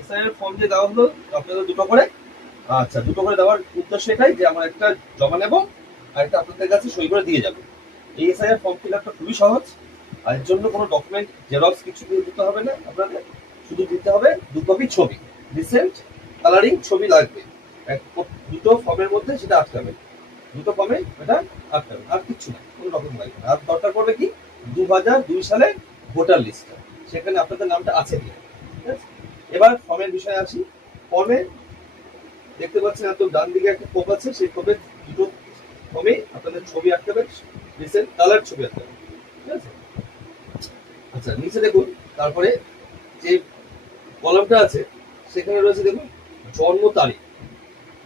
SIR form যে দেওয়া হলো, আপনাদের দুটো করে। আচ্ছা দুটো করে দেওয়ার উদ্দেশ্য এটাই যে আমরা একটা জমা নেব আর একটা আপনাদের কাছে সই করে দিয়ে যাব। এই এসআইআর ফর্ম ফিল আপটা খুবই সহজ। আর এর জন্য কোনো ডকুমেন্ট জেরক্স কিছু দিয়ে দিতে হবে না আপনাদের। শুধু দিতে হবে দু কপি ছবি রিসেন্ট কালারিং ছবি লাগবে। এক দুটো ফর্মের মধ্যে সেটা আটকাবে দুটো ফর্মে এটা আটকাবে আর কিচ্ছু না, কোনো ডকুমেন্ট লাগবে আর দরকার পড়বে কি? দু হাজার দুই সালে ভোটার লিস্টটা সেখানে আপনাদের নামটা আছে কি এবার ফর্মের বিষয়ে আসি। ফর্মে দেখতে পাচ্ছেন এত ডান দিকে একটা কোপ আছে, সেই কোপে দুটো ফর্মে আপনাদের ছবি আঁকতে হবে রিসেন্ট কালার ছবি আঁকতে হবে, ঠিক আছে? আচ্ছা নিচে দেখুন, তারপরে যে কলমটা আছে, সেখানে রয়েছে দেখুন, জন্ম তারিখ।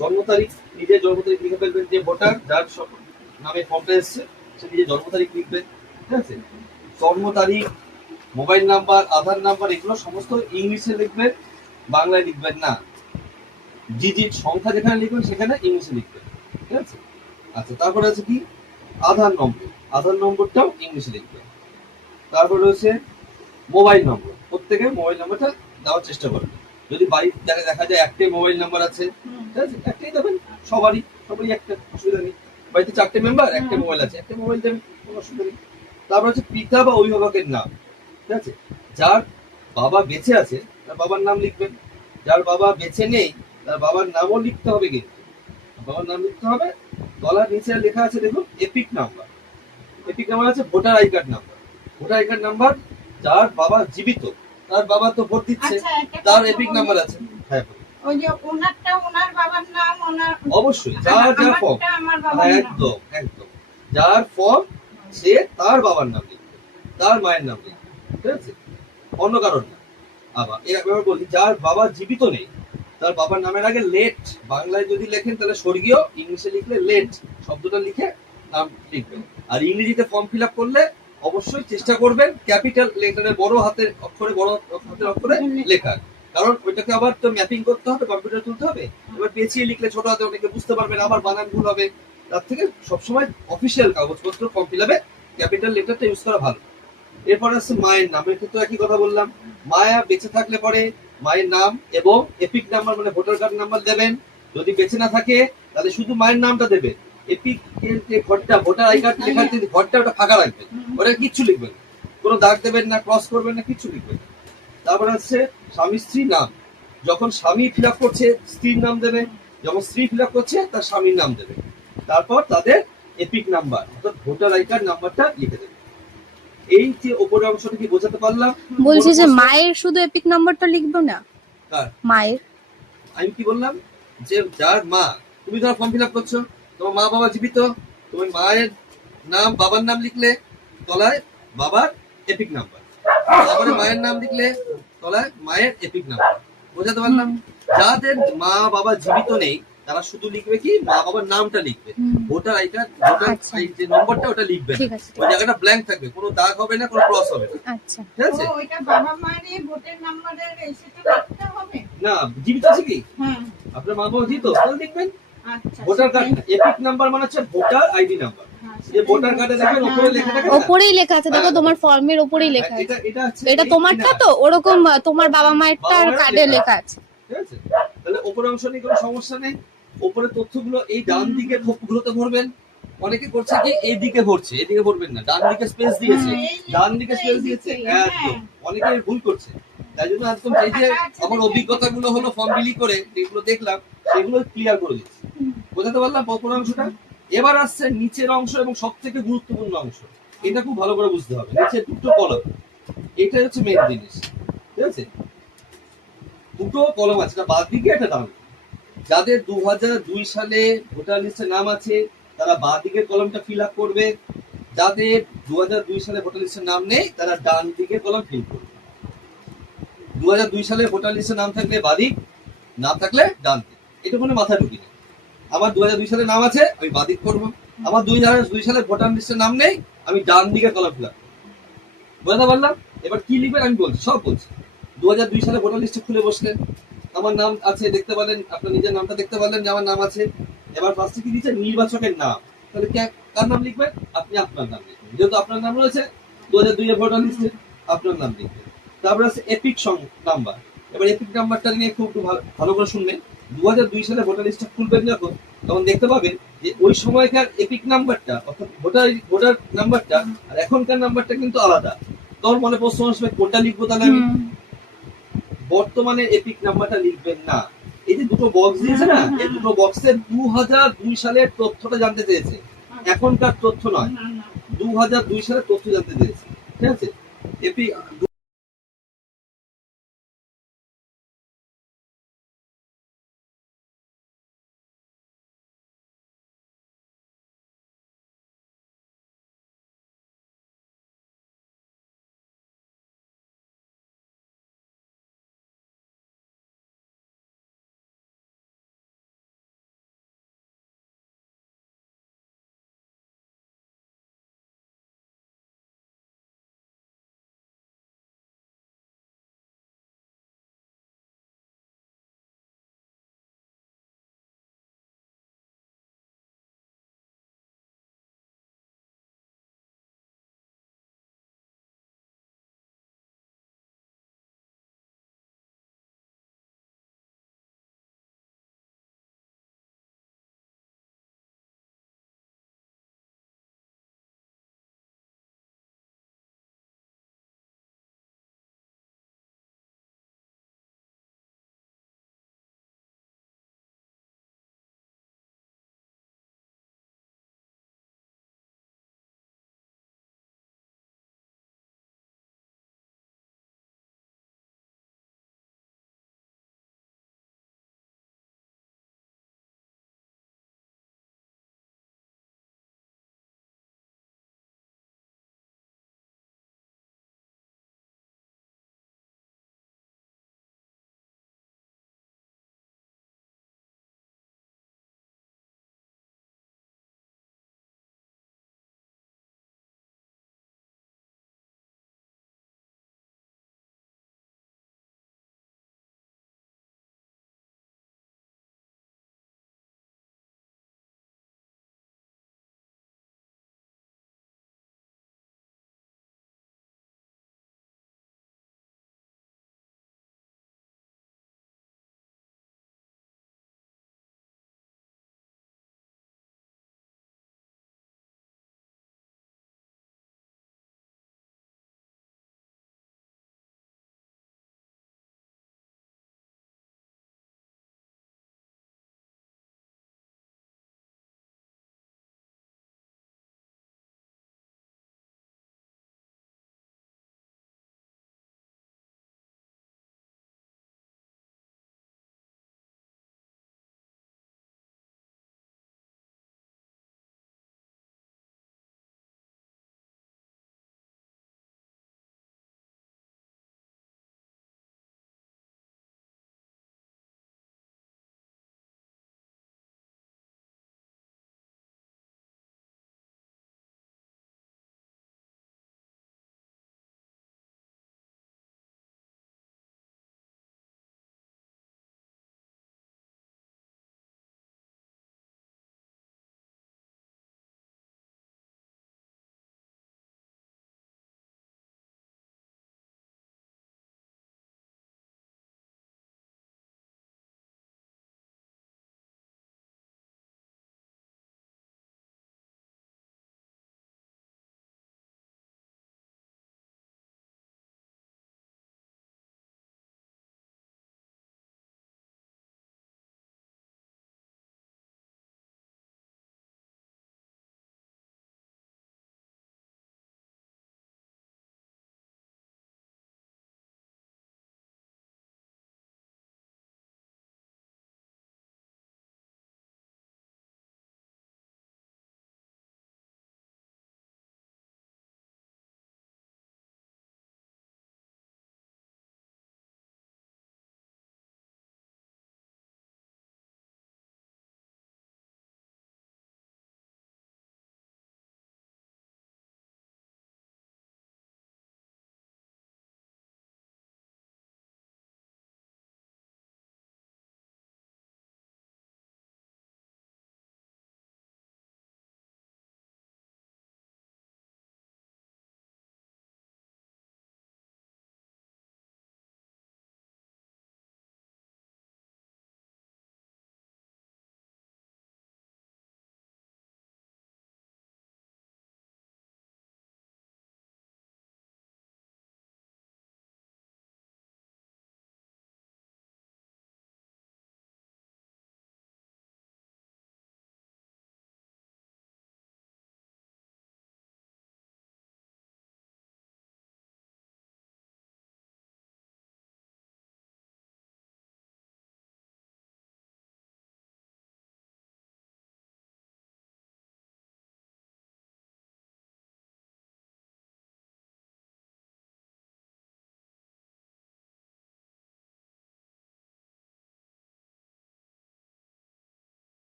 জন্ম তারিখ নিজের জন্ম তারিখ লিখে ফেলবেন যে ভোটার, যার নামে ফর্মটা এসছে, সে নিজের জন্ম তারিখ লিখবেন ঠিক আছে? জন্ম তারিখ মোবাইল নাম্বার আধার নাম্বার এগুলো সমস্ত ইংলিশে লিখবেন বাংলায় লিখবেন না। ডিজিট সংখ্যা যেখানে লিখবেন সেখানে ইংলিশে লিখবেন। ঠিক আছে? আচ্ছা তারপরে আছে কি? আধার নম্বর। আধার নম্বরটাও ইংলিশে লিখবেন। তারপর রয়েছে মোবাইল নম্বর। প্রত্যেকে মোবাইল নাম্বারটা দেওয়ার চেষ্টা করবেন। যদি বাড়ির দেখা দেখা যায় একটাই মোবাইল নাম্বার আছে ঠিক আছে? একটাই দেবেন সবারই সবারই একটা অসুবিধা নেই। বাড়িতে চারটে মেম্বার একটা মোবাইল আছে একটা মোবাইল দেবেন কোনো অসুবিধা নেই। তারপর হচ্ছে পিতা বা অভিভাবকের নাম। ঠিক আছে? যার বাবা বেঁচে আছে তার বাবার নাম লিখবেন। যার বাবা বেঁচে নেই তার বাবার নামও লিখতে হবে কিন্তু। বাবার নাম লিখতে হবে গলার নিচে লেখা আছে দেখুন এপিক নাম্বার। এপিক নাম্বার আছে voter I card number. Voter I card number যার বাবা জীবিত তার বাবা তো ভোট দিচ্ছে আচ্ছা, তার এপিক নাম্বার আছে। হ্যাঁ অবশ্যই যার যার ফর্ম নাম। একদম একদম। যার ফর্ম সে তার বাবার নাম লিখবে তার মায়ের নাম লিখবে। ঠিক আছে অন্য কারণ না। আবার এবার বলি যার বাবা জীবিত নেই, তার বাবার নামের আগে লেট বাংলায় যদি লেখেন তাহলে স্বর্গীয়, ইংলিশে লিখলে লেট শব্দটা লিখে নাম লিখবেন। আর ইংরেজিতে ফর্ম ফিল আপ করলে অবশ্যই চেষ্টা করবেন ক্যাপিটাল লেটারে বড় হাতের অক্ষরে, বড় হাতের অক্ষরে লেখা। কারণ ওইটাকে আবার তো ম্যাপিং করতে হবে কম্পিউটার তুলতে হবে। এবার পেঁচিয়ে লিখলে ছোট হাতে অনেকে বুঝতে পারবেন, আবার বানান ভুল হবে। তার থেকে সবসময় অফিসিয়াল কাগজপত্র ফর্ম ফিল আপে ক্যাপিটাল লেটারটা ইউজ করা ভালো। এরপর আছে মায়ের নামের ক্ষেত্রে একই কথা বললাম। মায়া বেঁচে থাকলে পরে মায়ের নাম এবং এপিক নাম্বার মানে ভোটার কার্ড নাম্বার দেবেন। যদি বেঁচে না থাকে, তাহলে শুধু মায়ের নামটা দেবেন। এপিক যে ঘরটা, ভোটার আই কার্ড লেখার যে ঘরটা, ওটা ফাঁকা রাখবেন। ওটা কিচ্ছু লিখবেন কোনো দাগ দেবেন না, ক্রস করবেন না, কিচ্ছু লিখবেন তারপরে হচ্ছে স্বামী স্ত্রী নাম। যখন স্বামী ফিল করছে, স্ত্রীর নাম দেবে যখন স্ত্রী ফিল করছে, তার স্বামীর নাম দেবে তারপর তাদের এপিক নাম্বার, অর্থাৎ ভোটার আই কার্ড নাম্বারটা লিখে দেবে এই যে ওপরের অংশটা কি বোঝাতে পারলাম? বলছি যে মায়ের শুধু এপিক নাম্বারটা লিখব না? মায়ের। আমি কি বললাম? যে যার মা তুমি ধরো ফর্ম ফিল আপ করছ তোমার মা বাবা জীবিত তুমি মায়ের নাম বাবার নাম লিখলে তলায় বাবার এপিক নাম্বার। তারপরে মায়ের নাম লিখলে তলায় মায়ের এপিক নাম্বার। বোঝাতে পারলাম? যাদের মা বাবা জীবিত নেই তারা শুধু লিখবে কি মা বাবার নামটা লিখবে। ভোটার আই কার্ড ভোটার আচ্ছা। এই যে নম্বরটা ওটা লিখবে ঠিক আছে ওই জায়গাটা ব্ল্যাঙ্ক থাকবে কোনো দাগ হবে না কোনো ক্রস হবে না। আচ্ছা। ঠিক আছে? ও, ওইটা বাবা মায়ের ভোটের নাম্বারের সেটা লিখতে হবে। না জীবিত আছে কি? হ্যাঁ। আপনার মা বাবা জীবিত তাহলে লিখবেন আচ্ছা ভোটার কার্ড এপিক নাম্বার মানে হচ্ছে ভোটার আইডি নাম্বার হ্যাঁ, যে ভোটার কার্ডে দেখেন উপরে হ্যাঁ, লেখা হ্যাঁ, থাকে না? ওপরেই লেখা আছে দেখো হ্যাঁ। তোমার ফর্মের ওপরেই লেখা আছে এটা এটা হচ্ছে এটা এই তোমারটা তো ওরকম তোমার বাবা মায়েরটা মায়ের কার্ডে লেখা। আছে। ঠিক আছে? তাহলে উপরে অংশ নিয়ে কোনো সমস্যা নেই? উপরে তথ্যগুলো এই ডান দিকে খোপগুলোতে ভরবেন। অনেকে করছে কি এই দিকে ভরছে এদিকে ভরবেন না। ডান দিকে স্পেস দিয়েছে। হ্যাঁ, ডান দিকে স্পেস দিয়েছে একদম হ্যাঁ। অনেকে ভুল করছে। তাই জন্য একদম এই যে আমার অভিজ্ঞতাগুলো হলো ফর্ম বিলি করে যেগুলো দেখলাম সেগুলো ক্লিয়ার করে দিচ্ছি বোঝাতে পারলাম উপর অংশটা? এবার আসছে নিচের অংশ এবং সব থেকে গুরুত্বপূর্ণ অংশ। এটা খুব ভালো করে বুঝতে হবে। নিচে দুটো কলম। এটাই হচ্ছে মেন জিনিস। ঠিক আছে? দুটো কলম আছে। একটা বাদ দিকে একটা ডান দিকে। যাদের দু সালে ভোটার লিস্টে নাম আছে, তারা বাঁ দিকের কলমটা ফিল আপ করবে। যাদের দু দুই সালে ভোটার লিস্টের নাম নেই, তারা ডান দিকে কলম ফিল করবে। দু সালে ভোটার লিস্টে নাম থাকলে বাদিক নাম থাকলে ডান দিক এটা কোনো মাথায় ঢুকি না আমার দু দুই সালে নাম আছে, আমি বাদিক করব। আমার দুই হাজার দুই সালে ভোটার লিস্টের নাম নেই, আমি ডান দিকে কলম ফিল আপ বোঝাতে পারলাম? এবার কি লিখবেন আমি বলছি, সব বলছি। দু দুই সালে ভোটার লিস্টে খুলে বসলেন। আমার নাম আছে, দেখতে পারলেন, আপনার নিজের নামটা দেখতে পারলেন যে আমার নাম আছে। এবার ফার্স্টে কি দিচ্ছে? নির্বাচকের নাম। তাহলে কার নাম লিখবেন? আপনি আপনার নাম লিখবেন। যেহেতু আপনার নাম রয়েছে দু হাজার দুই ভোটার লিস্টে আপনার নাম লিখবেন। তারপরে আছে এপিক নাম্বার এবার এপিক নাম্বারটা নিয়ে একটু একটু ভালো করে শুনবেন। দু হাজার দুই সালে ভোটার লিস্টটা খুলবেন যখন, তখন দেখতে পাবেন যে ওই সময়কার এপিক নাম্বারটা অর্থাৎ ভোটার ভোটার নাম্বারটা আর এখনকার নাম্বারটা কিন্তু আলাদা। তখন মনে প্রশ্ন আসবে, কোনটা লিখব তাহলে আমি? বর্তমানে এপিক নাম্বারটা লিখবেন না। এই যে দুটো বক্স দিয়েছে না এই দুটো বক্সের দু হাজার দুই সালের তথ্যটা জানতে চেয়েছে। এখনকার তথ্য নয়। দু হাজার দুই সালের তথ্য জানতে চেয়েছে। ঠিক আছে? এপি